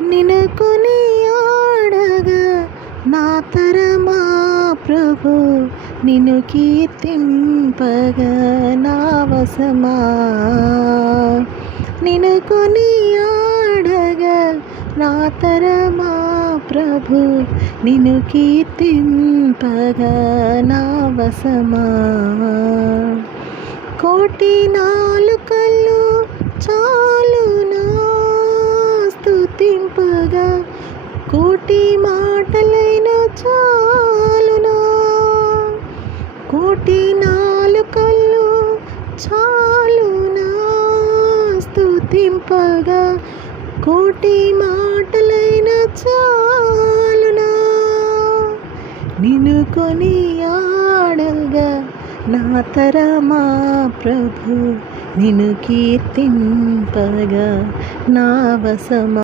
నిన్ను కొనియాడగా నా తరమా ప్రభు, నిన్ను కీర్తింపగా నా వశమా. నిన్ను కొనియాడగా నా తరమా ప్రభు, నిన్ను కీర్తింపగా నా వశమా. కోటి నాలుకలు చాలునా స్తుతింపగా, కోటి మాటలైన చాలునా. కోటి నాలుకలు చాలునా స్తుతింపగా, కోటి మాటలైన చాలునా. నిన్ను కొనియాడగా నా తరమా ప్రభు, నిన్ను కీర్తింపగా నా వశమా.